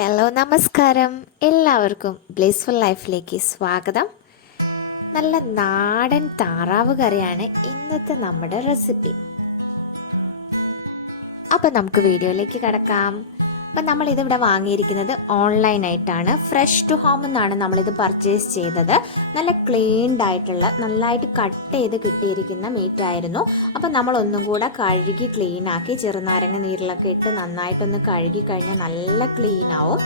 Hello നമസ്കാരം. എല്ലാവർക്കും ബ്ലേസ്ഫുൾ ലൈഫിലേക്ക് സ്വാഗതം. നല്ല നാടൻ താറാവ് കറിയാണ് ഇന്നത്തെ നമ്മുടെ റെസിപ്പി അപ്പം നമുക്ക് വീഡിയോയിലേക്ക് കിടക്കാം. അപ്പം നമ്മൾ ഇവിടെ വാങ്ങിയിരിക്കുന്നത് ഓൺലൈനായിട്ടാണ് ഫ്രഷ് ടു ഹോം എന്നാണ് നമ്മളിത് പർച്ചേസ് ചെയ്തത്. നല്ല ക്ലീൻഡ് ആയിട്ടുള്ള നന്നായിട്ട് കട്ട് ചെയ്ത് കിട്ടിയിരിക്കുന്ന മീറ്റ് ആയിരുന്നു. അപ്പം നമ്മൾ ഒന്നും കൂടെ കഴുകി ക്ലീൻ ആക്കി ചെറുനാരങ്ങ നീരിലൊക്കെ ഇട്ട് നന്നായിട്ടൊന്ന് കഴുകി കഴിഞ്ഞാൽ നല്ല ക്ലീൻ ആവും.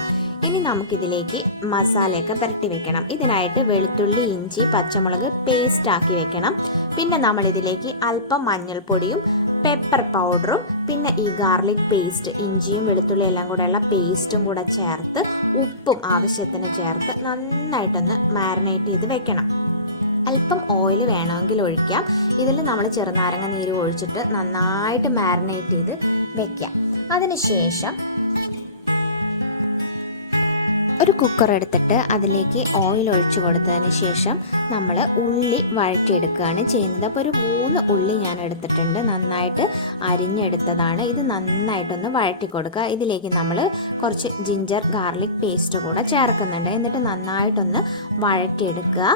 ഇനി നമുക്കിതിലേക്ക് മസാലയൊക്കെ പുരട്ടി വെക്കണം. ഇതിനായിട്ട് വെളുത്തുള്ളി ഇഞ്ചി പച്ചമുളക് പേസ്റ്റ് ആക്കി വെക്കണം. പിന്നെ നമ്മളിതിലേക്ക് അല്പം മഞ്ഞൾപ്പൊടിയും പെപ്പർ പൗഡറും പിന്നെ ഈ ഗാർലിക് പേസ്റ്റ് ഇഞ്ചിയും വെളുത്തുള്ളി എല്ലാം കൂടെയുള്ള പേസ്റ്റും കൂടെ ചേർത്ത് ഉപ്പും ആവശ്യത്തിന് ചേർത്ത് നന്നായിട്ടൊന്ന് മാരിനേറ്റ് ചെയ്ത് വെക്കണം. അല്പം ഓയിൽ വേണമെങ്കിൽ ഒഴിക്കാം. ഇതിൽ നമ്മൾ ചെറുനാരങ്ങ നീര് ഒഴിച്ചിട്ട് നന്നായിട്ട് മാരിനേറ്റ് ചെയ്ത് വെക്കാം. അതിനുശേഷം ഒരു കുക്കർ എടുത്തിട്ട് അതിലേക്ക് ഓയിൽ ഒഴിച്ചു കൊടുത്തതിന് ശേഷം നമ്മൾ ഉള്ളി വഴറ്റിയെടുക്കുകയാണ് ചെയ്യുന്നത്. അപ്പോൾ ഒരു മൂന്ന് ഉള്ളി ഞാൻ എടുത്തിട്ടുണ്ട്. നന്നായിട്ട് അരിഞ്ഞെടുത്തതാണ്. ഇത് നന്നായിട്ടൊന്ന് വഴറ്റി കൊടുക്കുക. ഇതിലേക്ക് നമ്മൾ കുറച്ച് ജിഞ്ചർ ഗാർലിക് പേസ്റ്റ് കൂടെ ചേർക്കുന്നുണ്ട്. എന്നിട്ട് നന്നായിട്ടൊന്ന് വഴറ്റിയെടുക്കുക.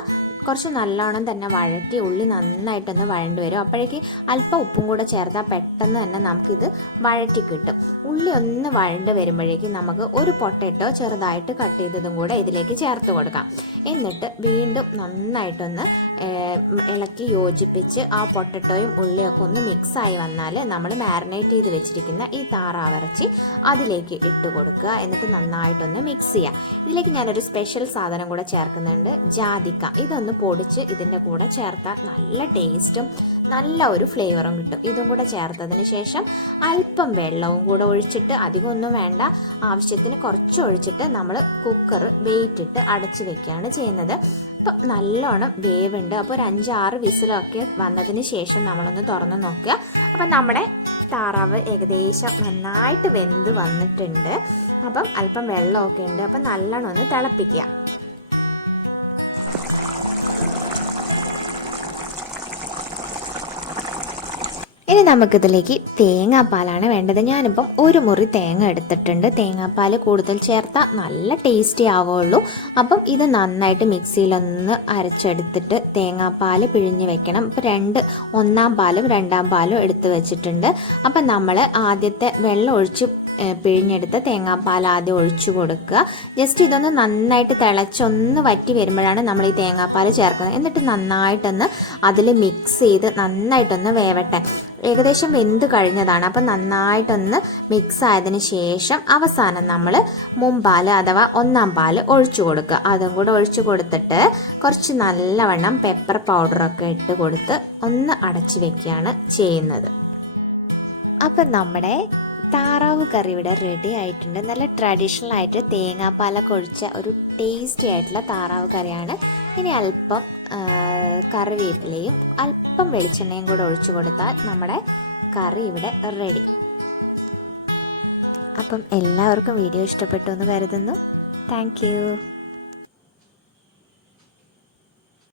കുറച്ച് നല്ലോണം തന്നെ വഴറ്റി ഉള്ളി നന്നായിട്ടൊന്ന് വഴണ്ടി വരും. അപ്പോഴേക്ക് അല്പം ഉപ്പും കൂടെ ചേർത്താൽ പെട്ടെന്ന് തന്നെ നമുക്കിത് വഴറ്റി കിട്ടും. ഉള്ളി ഒന്ന് വഴണ്ട് വരുമ്പോഴേക്കും നമുക്ക് ഒരു പൊട്ടറ്റോ ചെറുതായിട്ട് കട്ട് ചെയ്തതും കൂടെ ഇതിലേക്ക് ചേർത്ത് കൊടുക്കാം. എന്നിട്ട് വീണ്ടും നന്നായിട്ടൊന്ന് ഇളക്കി യോജിപ്പിച്ച് ആ പൊട്ടറ്റോയും ഉള്ളിയൊക്കെ ഒന്ന് മിക്സായി വന്നാൽ നമ്മൾ മാരിനേറ്റ് ചെയ്ത് വെച്ചിരിക്കുന്ന ഈ താറാവിറച്ചി അതിലേക്ക് ഇട്ട് കൊടുക്കുക. എന്നിട്ട് നന്നായിട്ടൊന്ന് മിക്സ് ചെയ്യുക ഇതിലേക്ക് ഞാനൊരു സ്പെഷ്യൽ സാധനം കൂടെ ചേർക്കുന്നുണ്ട്. ജാതിക്ക. ഇതൊന്ന് പൊടിച്ച് ഇതിന്റെ കൂടെ ചേർത്താൽ നല്ല ടേസ്റ്റും നല്ല ഒരു ഫ്ലേവറും കിട്ടും. ഇതും കൂടെ ചേർത്തതിന് ശേഷം അല്പം വെള്ളവും കൂടെ ഒഴിച്ചിട്ട് അധികമൊന്നും വേണ്ട ആവശ്യത്തിന് കുറച്ച് ഒഴിച്ചിട്ട് നമ്മൾ കുക്കർ വെയിറ്റ് അടച്ച് വെക്കുകയാണ് ചെയ്യുന്നത്. അപ്പം നല്ലോണം വേവുണ്ട്. അപ്പോൾ ഒരു അഞ്ചാറ് വിസിലൊക്കെ വന്നതിന് ശേഷം നമ്മളൊന്ന് തുറന്ന് നോക്കുക. അപ്പം നമ്മുടെ താറാവ് ഏകദേശം നന്നായിട്ട് വെന്ത് വന്നിട്ടുണ്ട്. അപ്പം അല്പം വെള്ളമൊക്കെ ഉണ്ട്. അപ്പം നല്ലോണം ഒന്ന് തിളപ്പിക്കുക. ഇനി നമുക്കിതിലേക്ക് തേങ്ങാപ്പാലാണ് വേണ്ടത്. ഞാനിപ്പം ഒരു മുറി തേങ്ങ എടുത്തിട്ടുണ്ട്. തേങ്ങാപ്പാൽ കൂടുതൽ ചേർത്താൽ നല്ല ടേസ്റ്റി ആവുള്ളൂ. അപ്പം ഇത് നന്നായിട്ട് മിക്സിയിലൊന്ന് അരച്ചെടുത്തിട്ട് തേങ്ങാപ്പാൽ പിഴിഞ്ഞ് വെക്കണം. ഇപ്പം രണ്ട് ഒന്നാം പാലും രണ്ടാം പാലും എടുത്ത് വെച്ചിട്ടുണ്ട്. അപ്പം നമ്മൾ ആദ്യത്തെ വെള്ളം ഒഴിച്ച് പിഴിഞ്ഞെടുത്ത തേങ്ങാപ്പാൽ ആദ്യം ഒഴിച്ചു കൊടുക്കുക. ജസ്റ്റ് ഇതൊന്ന് നന്നായിട്ട് തിളച്ചൊന്ന് വറ്റി വരുമ്പോഴാണ് നമ്മൾ ഈ തേങ്ങാപ്പാൽ ചേർക്കുന്നത്. എന്നിട്ട് നന്നായിട്ടൊന്ന് അതിൽ മിക്സ് ചെയ്ത് നന്നായിട്ടൊന്ന് വേവട്ടെ. ഏകദേശം വെന്ത് കഴിഞ്ഞതാണ്. അപ്പം നന്നായിട്ടൊന്ന് മിക്സ് ആയതിന് ശേഷം അവസാനം നമ്മൾ മുമ്പാൽ അഥവാ ഒന്നാം പാൽ ഒഴിച്ചു കൊടുക്കുക. അതും കൂടെ ഒഴിച്ചു കൊടുത്തിട്ട് കുറച്ച് നല്ലവണ്ണം പെപ്പർ പൗഡറൊക്കെ ഇട്ട് കൊടുത്ത് ഒന്ന് അടച്ചു വെക്കുകയാണ് ചെയ്യുന്നത്. അപ്പം നമ്മുടെ താറാവ് കറി ഇവിടെ റെഡി ആയിട്ടുണ്ട്. നല്ല ട്രഡീഷണൽ ആയിട്ട് തേങ്ങാപ്പാലൊക്കെ ഒഴിച്ച ഒരു ടേസ്റ്റി ആയിട്ടുള്ള താറാവ് കറിയാണ്. ഇനി അല്പം കറിവേപ്പിലയും അല്പം വെളിച്ചെണ്ണയും കൂടെ ഒഴിച്ചു കൊടുത്താൽ നമ്മുടെ കറി ഇവിടെ റെഡി അപ്പം എല്ലാവർക്കും വീഡിയോ ഇഷ്ടപ്പെട്ടു എന്ന് കരുതുന്നു. താങ്ക്